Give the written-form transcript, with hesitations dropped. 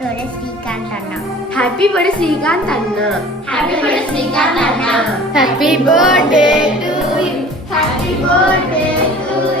Birthday Srikanth అన్న. Happy birthday Srikanth అన్న. Happy birthday Srikanth అన్న. Happy birthday to you. Happy birthday to